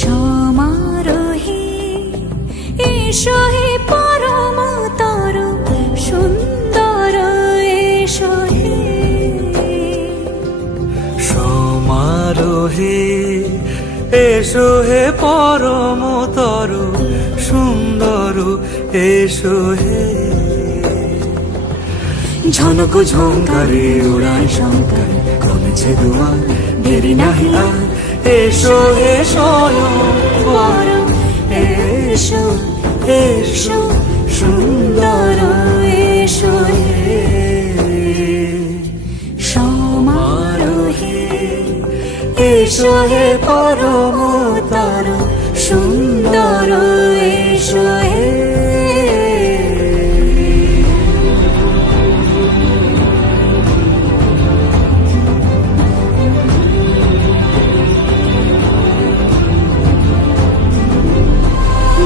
সমারোহে এসো হে পরমতর সুন্দর এসো হে। সমারোহে এসো হে পরমতর সুন্দর এসো হে। ঝনক ঝঙ্কারে উড়ায় শঙ্কর কমেছে দুয়ার দেরি নাহি আর। এসো হে স্বয়ংবর এসো এসো সুন্দর এসো হে। সমারোহে এসো হে পরমতর সুন্দর এসো হে।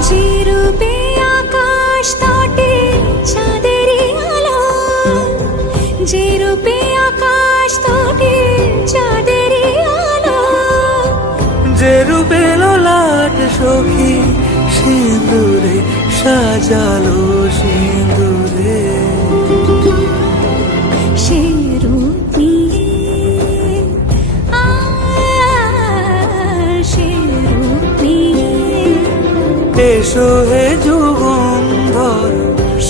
যে রূপে আকাশ তটে চাঁদেরই আলো, যে রূপে আকাশ তটে চাঁদেরই আলো, যে রূপে ললাট সখী সিঁদুরে সাজালো সিঁদুরে। সে রূপ নিয়ে সে রূপ নিয়ে এসো হে যুগন্ধর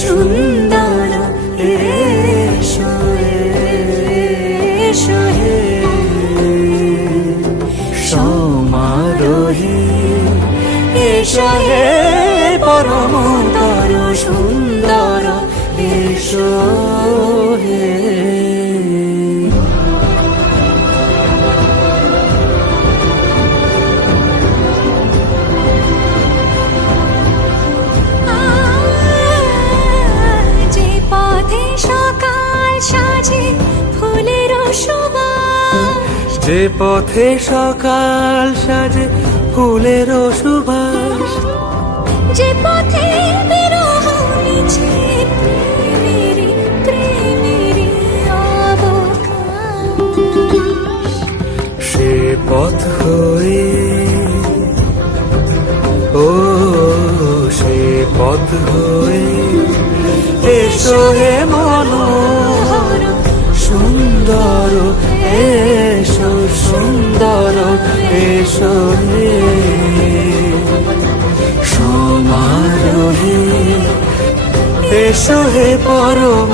সুন্দর এসো এসো হে। সমারোহে এসো হে পরমতর সুন্দর এসো হে। যে পথে সকাল সাজে ফুলের সুবাস, যে পথে সকাল সাজে ফুলের সুবাস, যে পথে বিরহ মিছে প্রেমেরই প্রেমেরই অবকাশ, সে পথ হয়ে ও সে পথ হয়ে এসো হে মনোহর সুন্দর এসো সুন্দর এসো হে। সমারোহে এসো হে পরম